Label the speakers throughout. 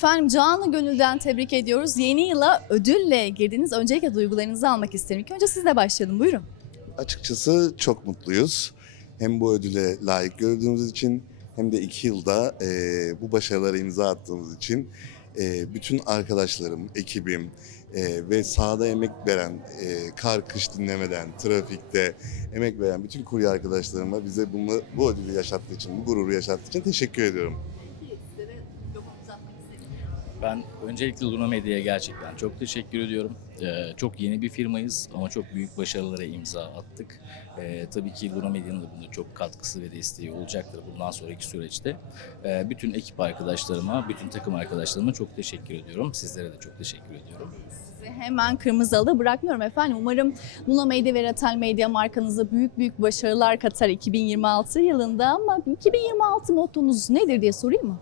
Speaker 1: Efendim canı gönülden tebrik ediyoruz. Yeni yıla ödülle girdiniz. Öncelikle duygularınızı almak isterim. İlk önce sizle başlayalım. Buyurun.
Speaker 2: Açıkçası çok mutluyuz. Hem bu ödüle layık gördüğümüz için hem de iki yılda e, bu başarılara imza attığımız için e, bütün arkadaşlarım, ekibim e, ve sahada emek veren, e, kar kış dinlemeden, trafikte emek veren bütün kurye arkadaşlarıma bize bunu, bu ödülü yaşattığı için, bu gururu yaşattığı için teşekkür ediyorum.
Speaker 3: Ben öncelikle Luna Medya'ya gerçekten çok teşekkür ediyorum. Ee, çok yeni bir firmayız ama çok büyük başarılara imza attık. Ee, tabii ki Luna Medya'nın da bunda çok katkısı ve desteği olacaktır bundan sonraki süreçte. Ee, bütün ekip arkadaşlarıma, bütün takım arkadaşlarıma çok teşekkür ediyorum. Sizlere de çok teşekkür ediyorum.
Speaker 1: Sizi hemen kırmızı halıda bırakmıyorum efendim. Umarım Luna Medya ve Ratel Medya markanıza büyük büyük başarılar katar 2026 yılında. Ama 2026 mottonuz nedir diye sorayım mı?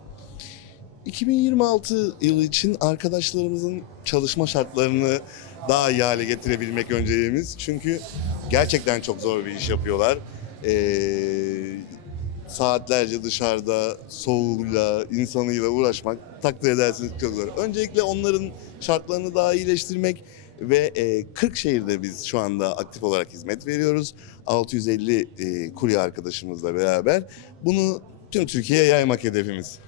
Speaker 2: 2026 yılı için arkadaşlarımızın çalışma şartlarını daha iyi hale getirebilmek önceliğimiz. Çünkü gerçekten çok zor bir iş yapıyorlar. Ee, saatlerce dışarıda soğuğuyla, insanıyla uğraşmak takdir edersiniz çok zor. Öncelikle onların şartlarını daha iyileştirmek ve e, 40 şehirde biz şu anda aktif olarak hizmet veriyoruz. 650 e, kurye arkadaşımızla beraber. Bunu tüm Türkiye'ye yaymak hedefimiz.